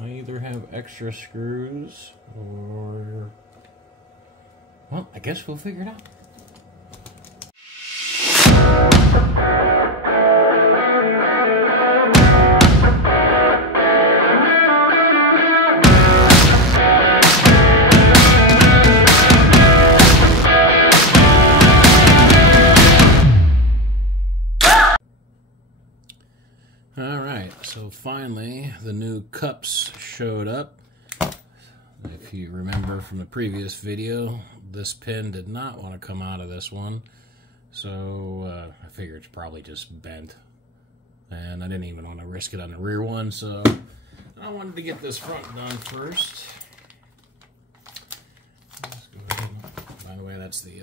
I either have extra screws or, well, I guess we'll figure it out. So finally, the new cups showed up. If you remember from the previous video, this pin did not want to come out of this one. So I figured it's probably just bent. And I didn't even want to risk it on the rear one, so I wanted to get this front done first. Let's go ahead. By the way, that's the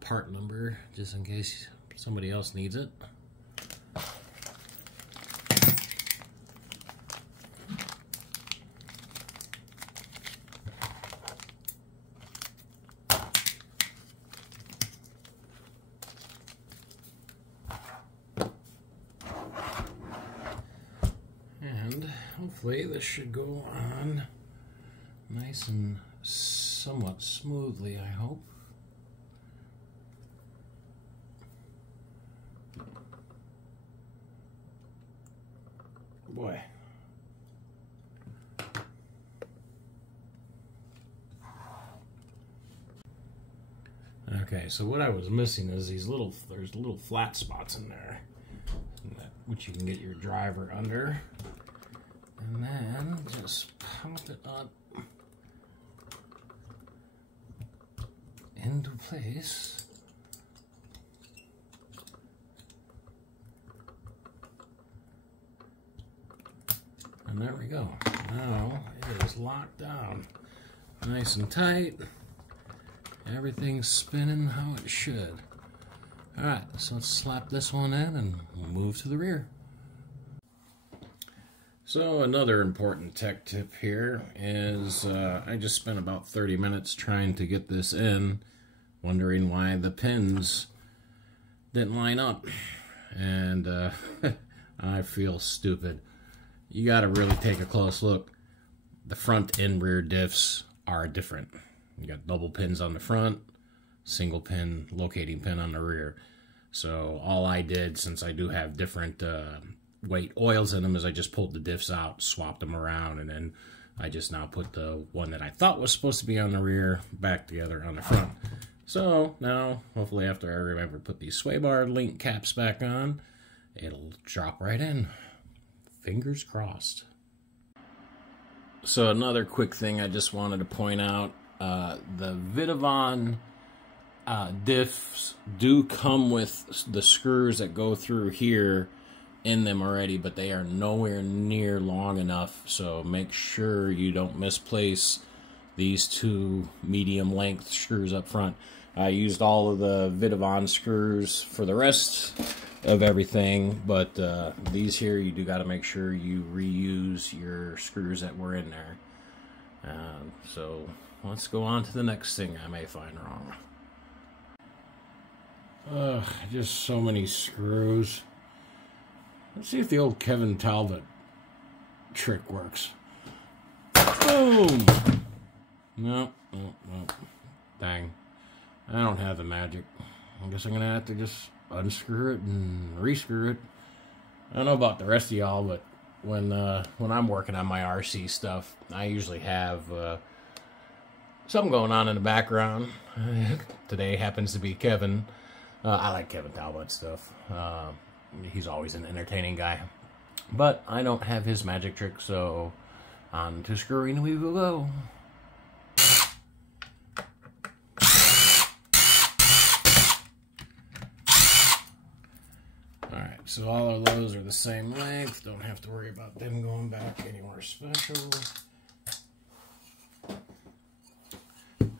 part number, just in case somebody else needs it. Hopefully this should go on nice and somewhat smoothly, I hope. Boy. Okay, so what I was missing is there's little flat spots in there, which you can get your driver under. And then just pop it up into place. And there we go. Now it is locked down. Nice and tight. Everything's spinning how it should. Alright, so let's slap this one in and we'll move to the rear. So another important tech tip here is I just spent about 30 minutes trying to get this in, wondering why the pins didn't line up, and I feel stupid. You got to really take a close look. The front and rear diffs are different. You got double pins on the front, single pin locating pin on the rear. So all I did, since I do have different weight oils in them, is I just pulled the diffs out, swapped them around, and then I just now put the one that I thought was supposed to be on the rear back together on the front. So now, hopefully after I remember to put these sway bar link caps back on, it'll drop right in. Fingers crossed. So another quick thing I just wanted to point out, the Vitavon diffs do come with the screws that go through here in them already, but they are nowhere near long enough, so make sure you don't misplace these two medium length screws up front. I used all of the Vitavon screws for the rest of everything, but these here, you do got to make sure you reuse your screws that were in there. So let's go on to the next thing I may find wrong. Just so many screws. Let's see if the old Kevin Talbot trick works. Boom! No. Dang. I don't have the magic. I guess I'm going to have to just unscrew it and rescrew it. I don't know about the rest of y'all, but when I'm working on my RC stuff, I usually have something going on in the background. Today happens to be Kevin. I like Kevin Talbot stuff. He's always an entertaining guy. But I don't have his magic trick, so on to screwing we will go. Alright, so all of those are the same length. Don't have to worry about them going back anywhere special.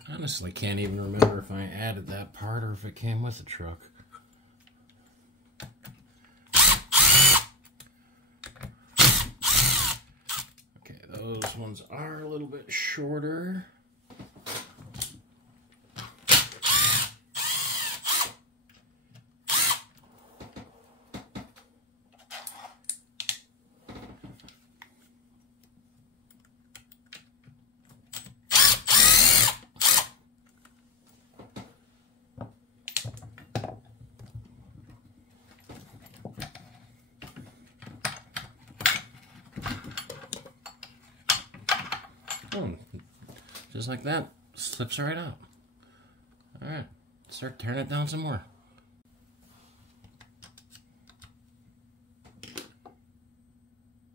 Honestly, can't even remember if I added that part or if it came with the truck. Those ones are a little bit shorter. Boom. Just like that, slips right out. Alright, start tearing it down some more.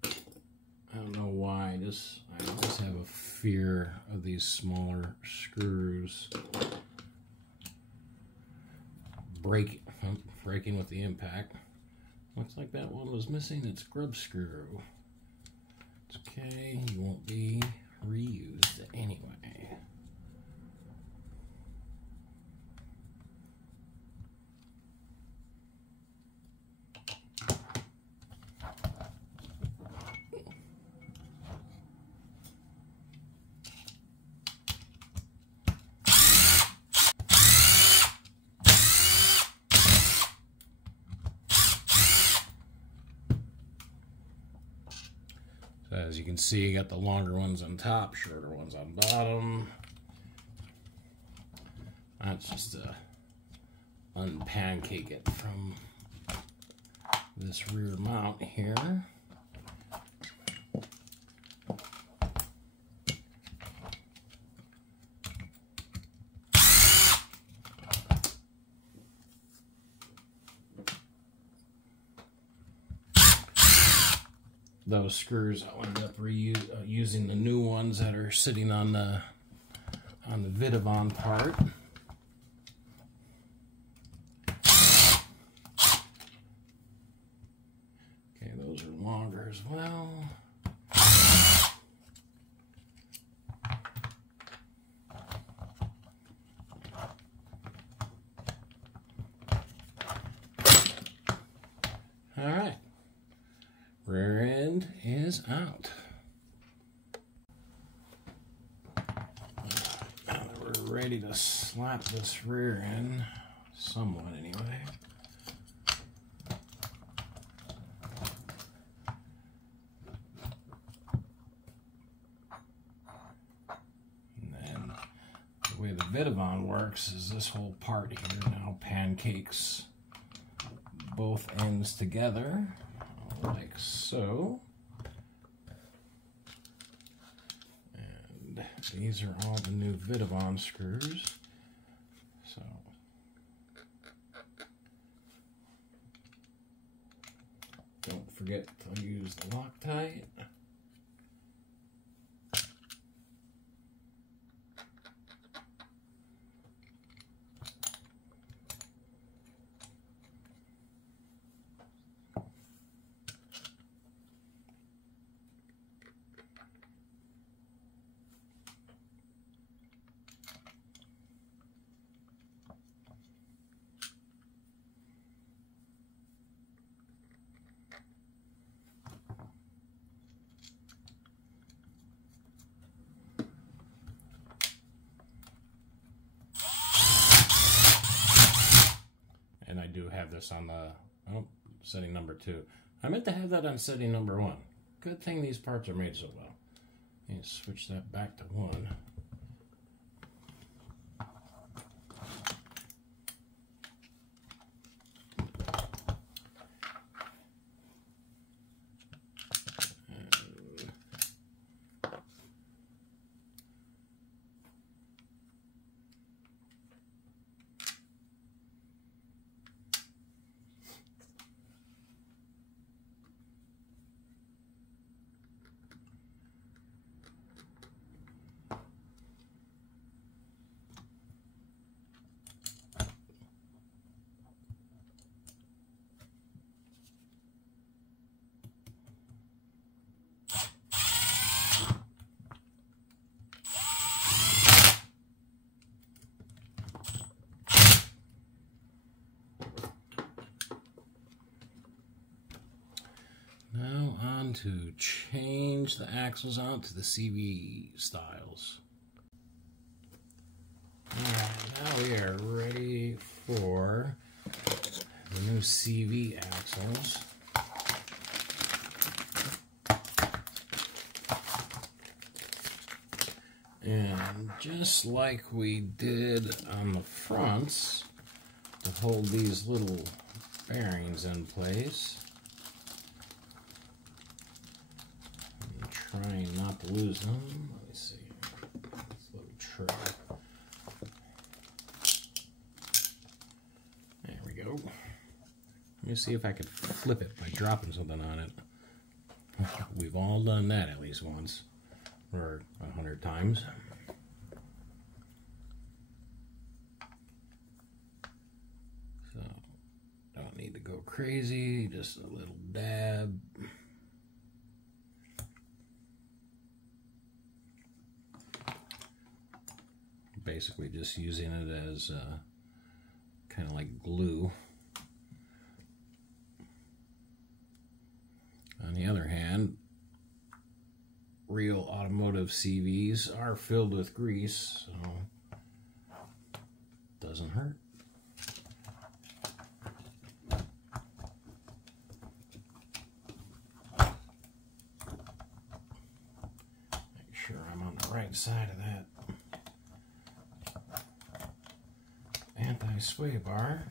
I don't know why, I just have a fear of these smaller screws breaking with the impact. Looks like that one was missing its grub screw. It's okay, you won't be reused anyway. As you can see, you got the longer ones on top, shorter ones on bottom. That's just to unpancake it from this rear mount here. Those screws, I'll end up using the new ones that are sitting on the Vitavon part. Okay, those are longer as well. All right. Rear end is out. Now that we're ready to slap this rear end, somewhat anyway. And then the way the Vitavon works is this whole part here now pancakes both ends together. Like so. And these are all the new Vitavon screws. So don't forget to use the Loctite. Do have this on the setting number 2. I meant to have that on setting number 1. Good thing these parts are made so well. Let me switch that back to 1. Now on to change the axles out to the CV styles. Alright, now we are ready for the new CV axles. And just like we did on the fronts, to hold these little bearings in place, I'm trying not to lose them. Let me see. true. There we go. Let me see if I can flip it by dropping something on it. We've all done that at least once, or 100 times. So, don't need to go crazy, just a little dab. Basically just using it as kind of like glue. On the other hand, real automotive CVs are filled with grease, so it doesn't hurt. Make sure I'm on the right side of that anti-sway bar.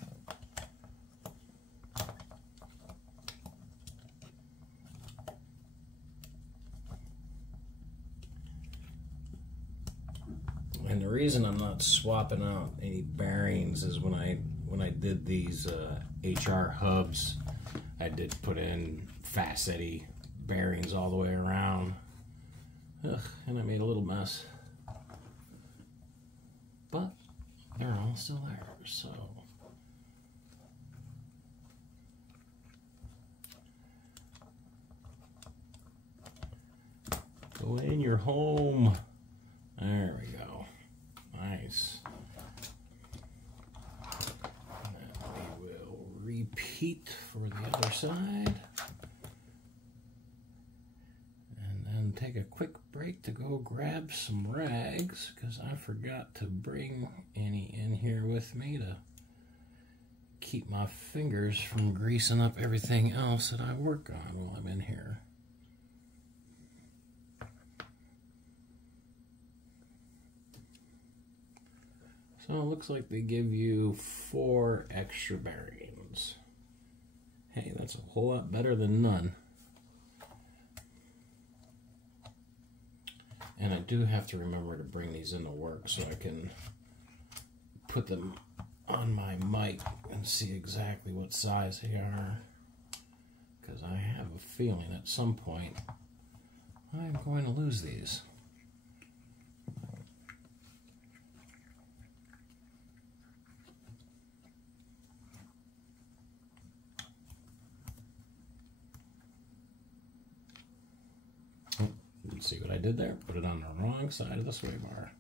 And the reason I'm not swapping out any bearings is when I did these HR hubs, I did put in Facetti bearings all the way around. Ugh, and I made a little mess. But they're all still there, so. Go in your home. There we go. Nice. And we will repeat for the other side. And then take a quick break to go grab some rags, because I forgot to bring any in here with me to keep my fingers from greasing up everything else that I work on while I'm in here. So it looks like they give you 4 extra bearings. Hey, that's a whole lot better than none. And I do have to remember to bring these into work so I can put them on my mic and see exactly what size they are. Because I have a feeling at some point I'm going to lose these. See what I did there? Put it on the wrong side of the sway bar.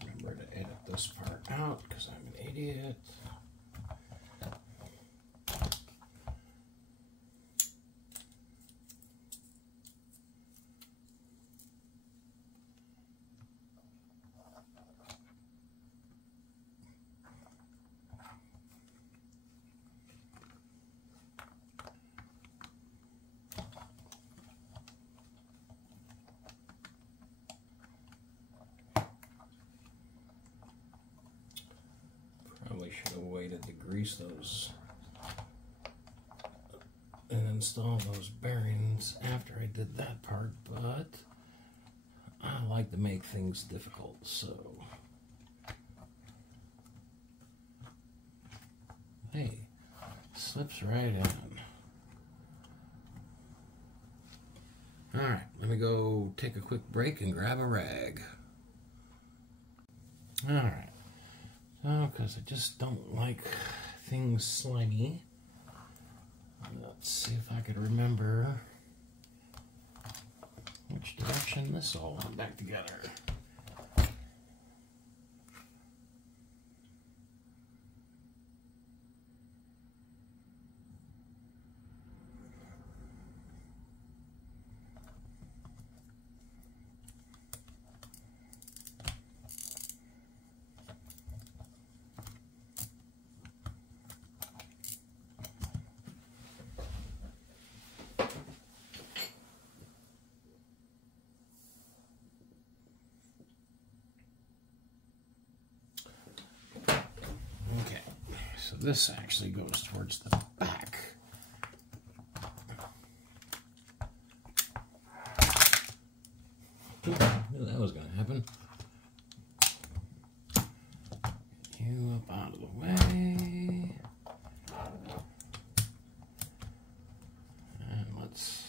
Remember to edit this part out because I'm an idiot. Probably should have waited to grease those and install those bearings after I did that part, but I like to make things difficult, so hey, slips right in. Alright, let me go take a quick break and grab a rag. Alright. Oh, because I just don't like things slimy. Let's see if I could remember which direction this all went back together. this actually goes towards the back. Ooh, knew that was going to happen. Get you up out of the way. And let's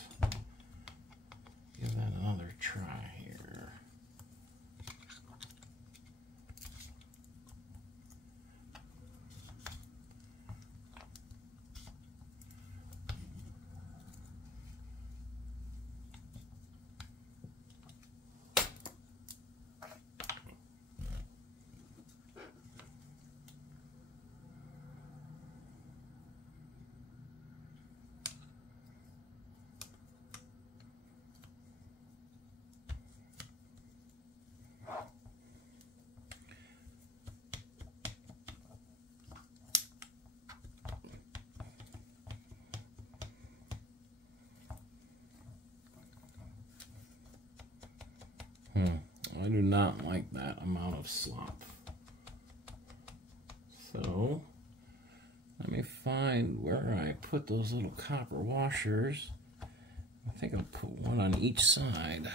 give that another try here. I do not like that amount of slop. So, let me find where I put those little copper washers. I think I'll put one on each side.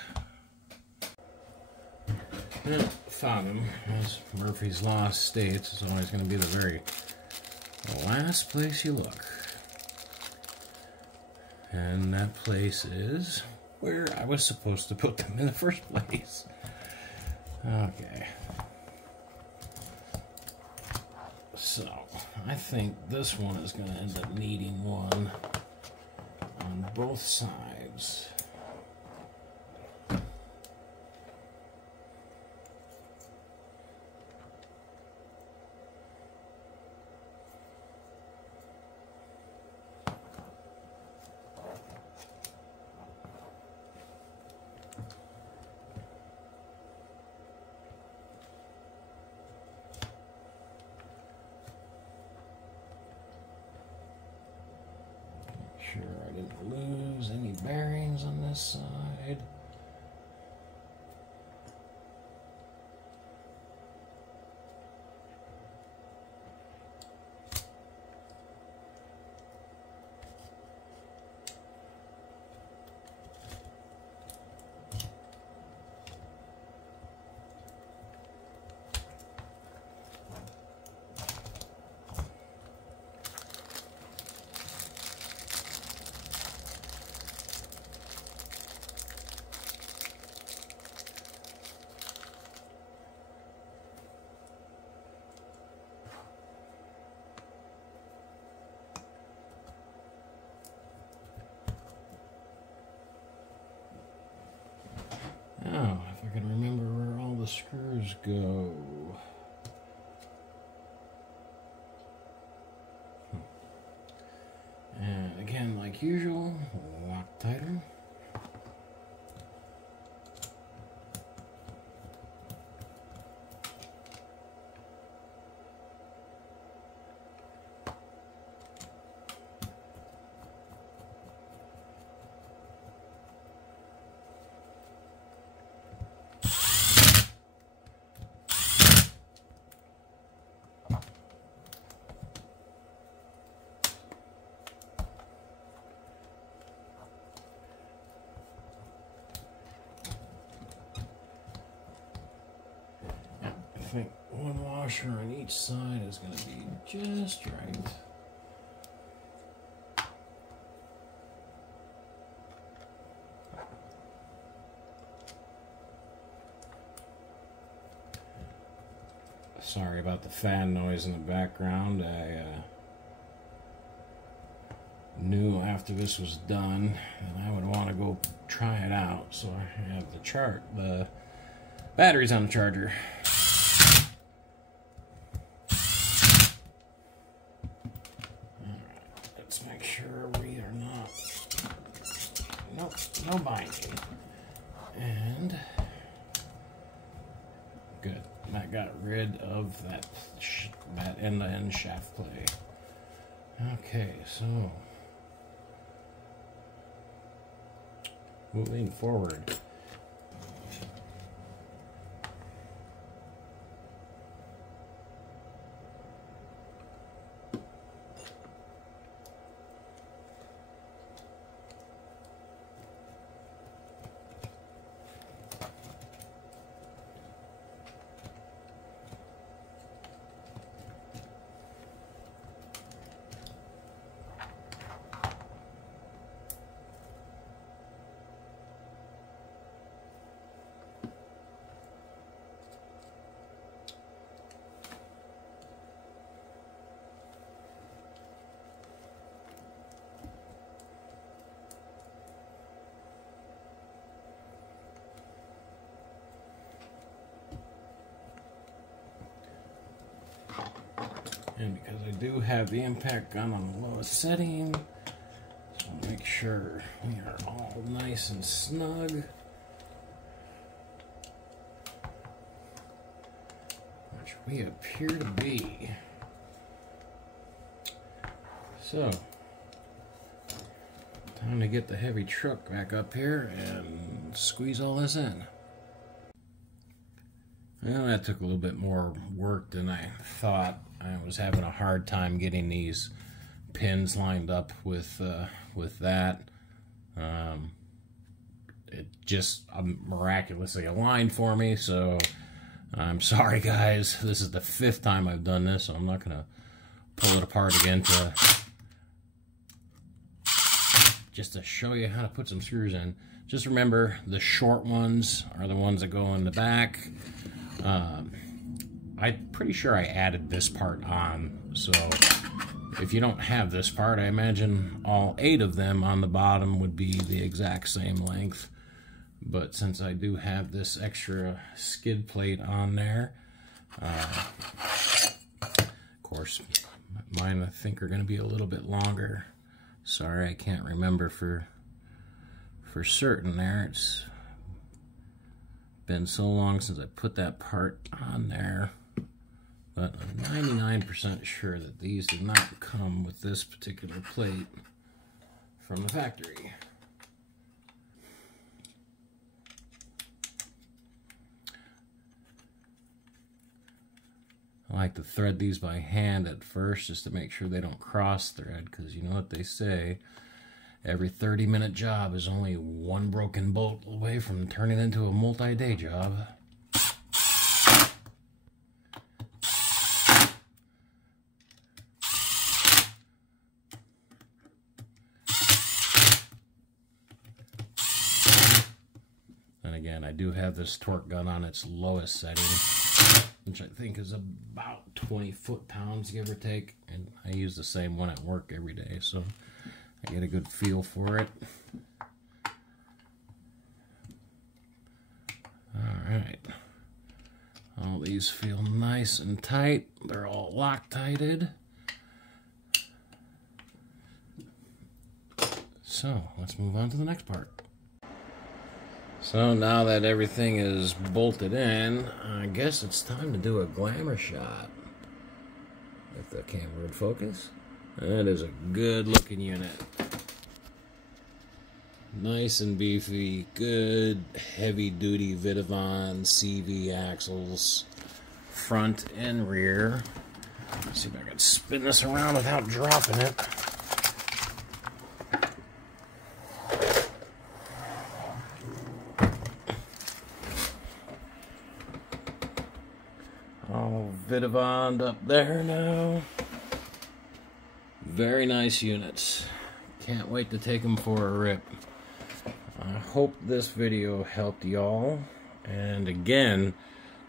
Found them. As Murphy's Law states, it's always going to be the very last place you look. And that place is where I was supposed to put them in the first place. Okay. So, I think this one is going to end up needing one on both sides. Sure I didn't lose any bearings on this side. Now, if I can remember where all the screws go. And again, like usual, lock tighter. I think one washer on each side is going to be just right. Sorry about the fan noise in the background. I knew after this was done that I would want to go try it out, so I have the batteries on the charger. Let's make sure we are not, nope, no binding. And good, that got rid of that end-to-end shaft play. Okay, so moving forward. And because I do have the impact gun on the lowest setting, so I'll make sure we are all nice and snug. Which we appear to be. So, time to get the heavy truck back up here and squeeze all this in. Well, that took a little bit more work than I thought. I was having a hard time getting these pins lined up with that. It just miraculously aligned for me, so I'm sorry guys. This is the 5th time I've done this, so I'm not gonna pull it apart again just to show you how to put some screws in. Just remember, the short ones are the ones that go in the back. I'm pretty sure I added this part on, so if you don't have this part, I imagine all 8 of them on the bottom would be the exact same length. But since I do have this extra skid plate on there, of course, mine I think are going to be a little bit longer. Sorry, I can't remember for certain there. It's been so long since I put that part on there, but I'm 99% sure that these did not come with this particular plate from the factory. I like to thread these by hand at first just to make sure they don't cross thread, because you know what they say, every 30-minute job is only one broken bolt away from turning into a multi-day job. And again, I do have this torque gun on its lowest setting, which I think is about 20 foot-pounds, give or take. And I use the same one at work every day, so I get a good feel for it. Alright. All these feel nice and tight. They're all Loctited. So, let's move on to the next part. So now that everything is bolted in, I guess it's time to do a glamour shot. If the camera would focus. That is a good looking unit. Nice and beefy, good heavy duty Vitavon CV axles, front and rear. Let's see if I can spin this around without dropping it. All Vitavon'd up there now. Very nice units. Can't wait to take them for a rip. I hope this video helped y'all. And again,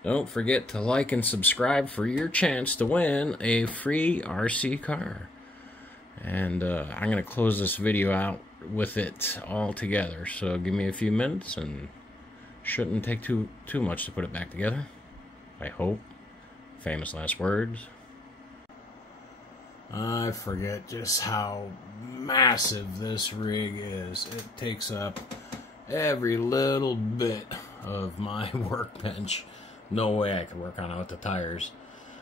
don't forget to like and subscribe for your chance to win a free RC car. And I'm going to close this video out with it all together. So give me a few minutes, and shouldn't take too much to put it back together. I hope. Famous last words. I forget just how massive this rig is. It takes up every little bit of my workbench. No way I could work on it with the tires.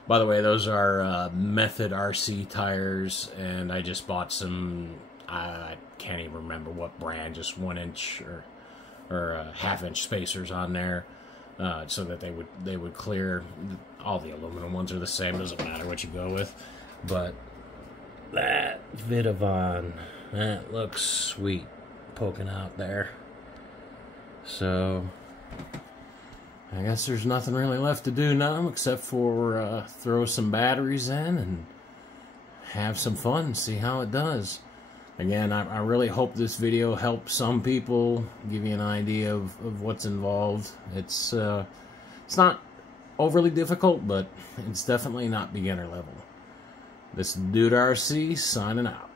By the way, those are Method RC tires, and I just bought some, I can't even remember what brand, just 1-inch or half-inch spacers on there, so that they would clear. All the aluminum ones are the same, doesn't matter what you go with. But that Vitavon, that looks sweet poking out there. So I guess there's nothing really left to do now except for throw some batteries in and have some fun, see how it does. Again, I really hope this video helps some people, give you an idea of what's involved. It's not overly difficult, but it's definitely not beginner level. This Dude RC signing out.